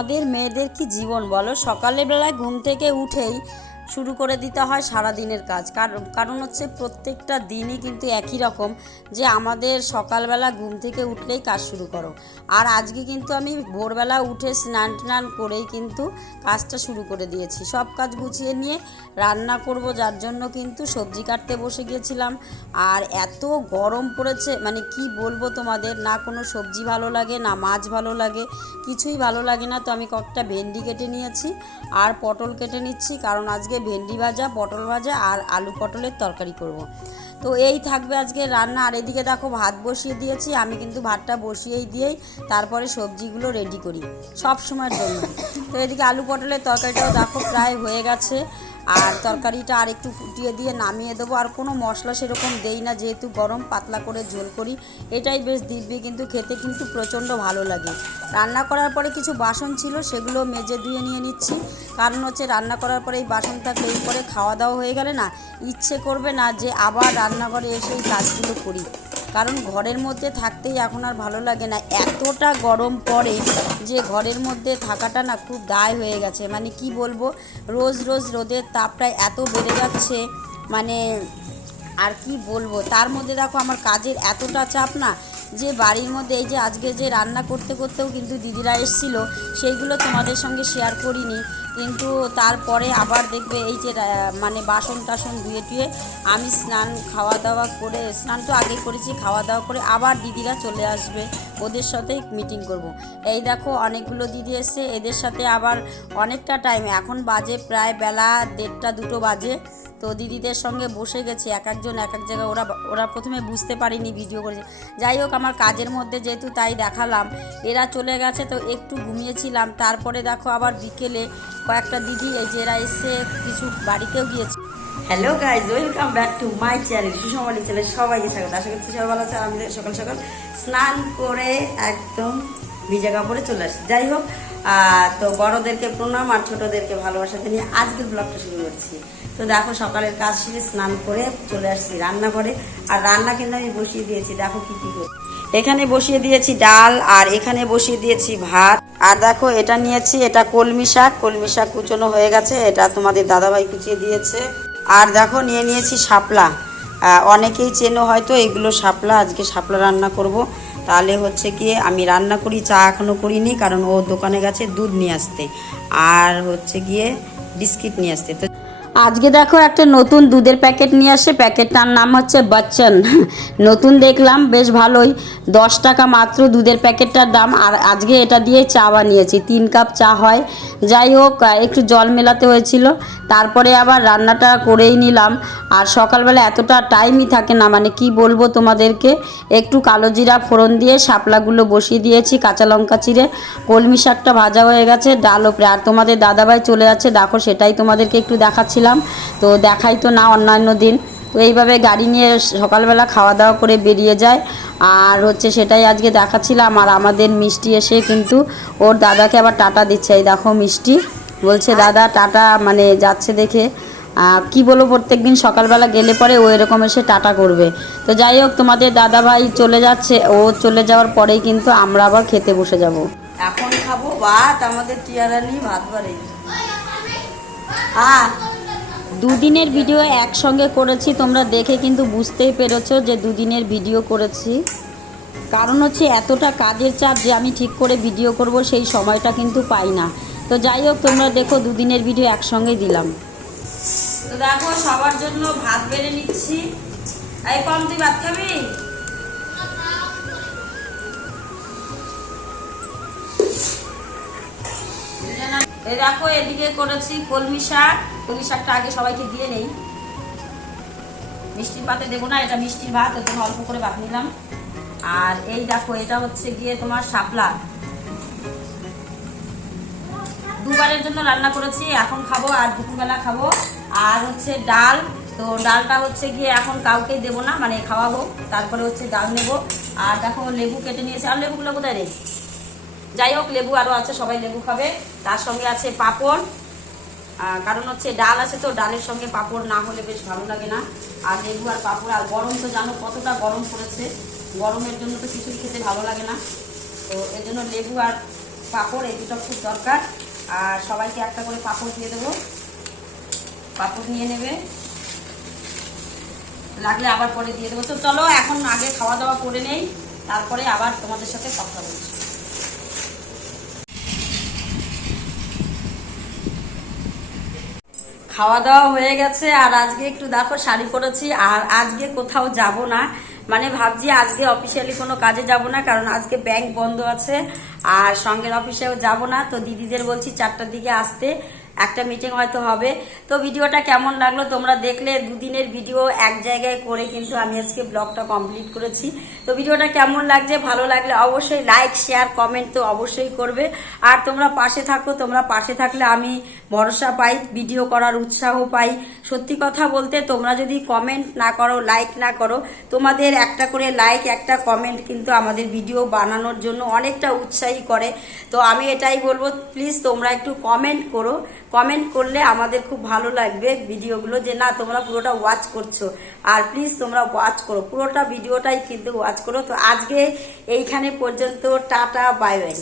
আমাদের মেয়েদের কি জীবন বলো? সকালবেলায় ঘুম থেকে উঠেই শুরু করে দিতে হয় সারা দিনের কাজ। কারণ কারণ হচ্ছে প্রত্যেকটা দিনই কিন্তু একই রকম যে আমাদের সকালবেলা ঘুম থেকে উঠলেই কাজ শুরু করো। আর আজকে কিন্তু আমি ভোরবেলা উঠে স্নান টান করেই কিন্তু কাজটা শুরু করে দিয়েছি। সব কাজ গুছিয়ে নিয়ে রান্না করব, যার জন্য কিন্তু সবজি কাটতে বসে গিয়েছিলাম। আর এত গরম পড়েছে মানে কি বলব তোমাদের, না কোনো সবজি ভালো লাগে, না মাছ ভালো লাগে, কিছুই ভালো লাগে না। তো আমি কয়েকটা ভেন্ডি কেটে নিয়েছি আর পটল কেটে নিচ্ছি। কারণ আজকে ভেন্ডি ভাজা, পটল ভাজা আর আলু পটলের তরকারি করব। তো এই থাকবে আজকে রান্না। আর এদিকে দেখো, ভাত বসিয়ে দিয়েছি। আমি কিন্তু ভাতটা বসিয়েই দিয়েই তারপরে সবজিগুলো রেডি করি সব সময়ের জন্য। তো এদিকে আলু পটলের তরকারিটাও দেখো, প্রায় হয়ে গেছে। আর তরকারিটা আর একটু ফুটিয়ে দিয়ে নামিয়ে দেবো। আর কোনো মশলা সেরকম দেই না, যেহেতু গরম পাতলা করে ঝোল করি। এটাই বেশ দিব্যি, কিন্তু খেতে কিন্তু প্রচণ্ড ভালো লাগে। রান্না করার পরে কিছু বাসন ছিল, সেগুলো মেজে ধুয়ে নিয়ে নিচ্ছি। কারণ হচ্ছে রান্না করার পরে এই বাসন থাকলে পরে খাওয়া দাওয়া হয়ে গেলে না, ইচ্ছে করবে না যে আবার রান্নাঘরে এসে এই কাজগুলো করি। কারণ ঘরের মধ্যে থাকতেই এখন আর ভালো লাগে না। এতটা গরম পড়ে যে ঘরের মধ্যে থাকাটা না খুব দায় হয়ে গেছে। মানে কি বলব? রোজ রোজ রোদের তাপটা এত বেড়ে যাচ্ছে। মানে আর কি বলব? তার মধ্যে দেখো আমার কাজের এতটা চাপ না যে বাড়ির মধ্যে এই যে আজকে যে রান্না করতে করতেও কিন্তু দিদিরা এসেছিল, সেইগুলো তোমাদের সঙ্গে শেয়ার করিনি। কিন্তু তারপরে আবার দেখবে এই যে মানে বাসন টাসন ধুয়ে টুয়ে আমি স্নান খাওয়া দাওয়া করে, স্নান তো আগে করেছি খাওয়া দাওয়া করে আবার দিদিরা চলে আসবে, ওদের সাথে মিটিং করব। এই দেখো অনেকগুলো দিদি এসছে, এদের সাথে আবার অনেকটা টাইম এখন বাজে প্রায় বেলা দেড়টা দুটো বাজে তো দিদিদের সঙ্গে বসে গেছি, এক একজন এক এক জায়গায়। ওরা ওরা প্রথমে বুঝতে পারিনি ভিডিও করেছে। যাই হোক, আমার কাজের মধ্যে যেহেতু তাই দেখালাম, এরা চলে গেছে তো একটু ঘুমিয়েছিলাম। তারপরে দেখো আবার বিকেলে কয়েকটা দিদি, এই যে এরা এসে কিছু বাড়িতেও গিয়েছে। Hello guys welcome back to my channel Sushmali channel সবাইকে স্বাগত। আশা করছি সবাই ভালো আছে আমি সকাল সকাল স্নান করে একদম ভিজা কাপড়ে চলে আসি যাই হোক তো বড়দেরকে প্রণাম আর ছোটদেরকে ভালোবাসা নিয়ে আজকের ব্লগটা শুরু করছি। তো দেখো সকালের কাজ সেরে স্নান করে চলে আসছি রান্নাঘরে। আর রান্না কিন্তু আমি বসিয়ে দিয়েছি, দেখো কি কি করি এখানে বসিয়ে দিয়েছি ডাল আর এখানে বসিয়ে দিয়েছি ভাত। আর দেখো এটা নিয়েছি, এটা কলমি শাক। কলমি শাক কুচনো হয়ে গেছে, এটা তোমাদের দাদাভাই কুচিয়ে দিয়েছে। আর দেখো নিয়ে নিয়েছি শাপলা। অনেকেই চেনো হয়তো, এগুলো শাপলা, আজকে শাপলা রান্না করব। তাহলে হচ্ছে কি আমি রান্না করি, চা এখনও করিনি কারণ ও দোকানে গেছে দুধ নিয়ে আসতে। আর হচ্ছে গিয়ে বিস্কিট নিয়ে আসতে। তো আজকে দেখো একটা নতুন দুধের প্যাকেট নিয়ে আসে। প্যাকেটটার নাম হচ্ছে বচ্চন। নতুন দেখলাম, বেশ ভালোই। দশ টাকা মাত্র দুধের প্যাকেটটার দাম। আর আজকে এটা দিয়ে চা বানিয়েছি। তিন কাপ চা হয়। যাই হোক একটু জল মেলাতে হয়েছিল। তারপরে আবার রান্নাটা করেই নিলাম। আর সকালবেলা এতটা টাইমই থাকে না। মানে কি বলব তোমাদেরকে? একটু কালো জিরা ফোড়ন দিয়ে শাপলাগুলো বসিয়ে দিয়েছি, কাঁচা লঙ্কা চিড়ে। কলমি শাকটা ভাজা হয়ে গেছে ডালও প্রায় আর তোমাদের দাদাভাই চলে যাচ্ছে। দেখো, সেটাই তোমাদেরকে একটু দেখাচ্ছিলাম। তো দেখাই তো না অন্যান্য দিন। তো এইভাবে গাড়ি নিয়ে সকালবেলা খাওয়া দাওয়া করে বেরিয়ে যায়। আর হচ্ছে সেটাই আজকে দেখাচ্ছিলাম। আর আমাদের মিষ্টি এসে কিন্তু ওর দাদাকে আবার টাটা দিচ্ছে। এই দেখো মিষ্টি। বলছে, দাদা, টাটা মানে যাচ্ছে দেখে। কি বলব প্রত্যেক দিন সকালবেলা গেলে পরে ও এরকম এসে টাটা করবে। তো যাই হোক, তোমাদের দাদা ভাই চলে যাচ্ছে। ও চলে যাওয়ার পরেই কিন্তু আমরা আবার খেতে বসে যাব। এখন খাব ভাত, আমাদের টিয়ারানি ভাত বাড়ি। হ্যাঁ দুদিনের ভিডিও একসঙ্গে করেছি, তোমরা দেখে কিন্তু বুঝতেই পেরেছ যে দুদিনের ভিডিও করেছি। কারণ হচ্ছে এতটা কাজের চাপ যে আমি ঠিক করে ভিডিও করব, সেই সময়টা কিন্তু পাই না। তো যাই হোক, তোমরা দেখো দুদিনের ভিডিও একসঙ্গেই দিলাম। তো দেখো, সবার জন্য ভাত বেড়ে নিচ্ছি। এই কম তুই ভাত খাবি? এই দেখো, এদিকে করেছি কলমি শাক। কলমি শাকটা আগে সবাইকে দিয়ে নেই। মিষ্টির পাতে দেবো না, এটা মিষ্টির ভাত জন্য অল্প করে ভাত নিলাম। আর এই দেখো, এটা হচ্ছে গিয়ে তোমার শাপলা। দুবারের জন্য রান্না করেছি, এখন খাব আর দুপুরবেলা খাব। আর হচ্ছে ডাল, তো ডালটা হচ্ছে গিয়ে এখন কাউকেই দেবো না মানে খাওয়াবো, তারপরে হচ্ছে ডাল নেব। আর দেখো, লেবু কেটে নিয়েছি। আর লেবুগুলো কোথায় রে? যাই হোক, লেবু আরও আছে, সবাই লেবু খাবে। তার সঙ্গে আছে পাপড়। কারণ হচ্ছে ডাল আছে তো, ডালের সঙ্গে পাপড় না হলে বেশ ভালো লাগে না। আর লেবু আর পাপড়, আর গরম তো জানো কতটা গরম পড়েছে। গরমের জন্য তো কিছুই খেতে ভালো লাগে না। তো এর জন্য লেবু আর পাপড় এই দুটো খুব দরকার। আর সবাইকে একটা করে পাপড় দিয়ে দেবো। পাপড় নিয়ে নেবে। লাগলে আবার পরে দিয়ে দেবো। তো চলো, এখন আগে খাওয়া দাওয়া করে নেই। তারপরে আবার তোমাদের সাথে কথা বলছি। খাওয়া দাওয়া হয়ে গেছে, আর আজকে একটু দেখো শাড়ি পরেছি, আর আজকে কোথাও যাব না। মানে ভাবছি আজকে অফিসিয়ালি কোনো কাজে যাব না, কারণ আজকে ব্যাংক বন্ধ আছে, আর সঙ্গের অফিসেও যাব না। তো দিদিদের বলছি চারটার দিকে আসতে। একটা মিটিং হয়তো হবে। তো ভিডিওটা কেমন লাগল তোমরা দেখলে, দুদিনের ভিডিও এক জায়গায় করে কিন্তু আমি আজকে ব্লগটা কমপ্লিট করেছি। তো ভিডিওটা কেমন লাগছে, ভালো লাগলে অবশ্যই লাইক শেয়ার কমেন্ট তো অবশ্যই করবে। আর তোমরা পাশে থাকো, তোমরা পাশে থাকলে আমি ভরসা পাই ভিডিও করার উৎসাহ পাই। সত্যি কথা বলতে তোমরা যদি কমেন্ট না করো লাইক না করো, তোমাদের একটা করে লাইক একটা কমেন্ট কিন্তু আমাদের ভিডিও বানানোর জন্য অনেকটা উৎসাহী করে। তো আমি এটাই বলব প্লিজ তোমরা একটু কমেন্ট করো। কমেন্ট করলে আমাদের খুব ভালো লাগবে ভিডিওগুলো যে না, তোমরা পুরোটা ওয়াচ করছ। আর প্লিজ তোমরা ওয়াচ করো। পুরোটা ভিডিওটাই কিন্তু ওয়াচ করো। তো আজকে এইখানে পর্যন্ত, টাটা বাই বাই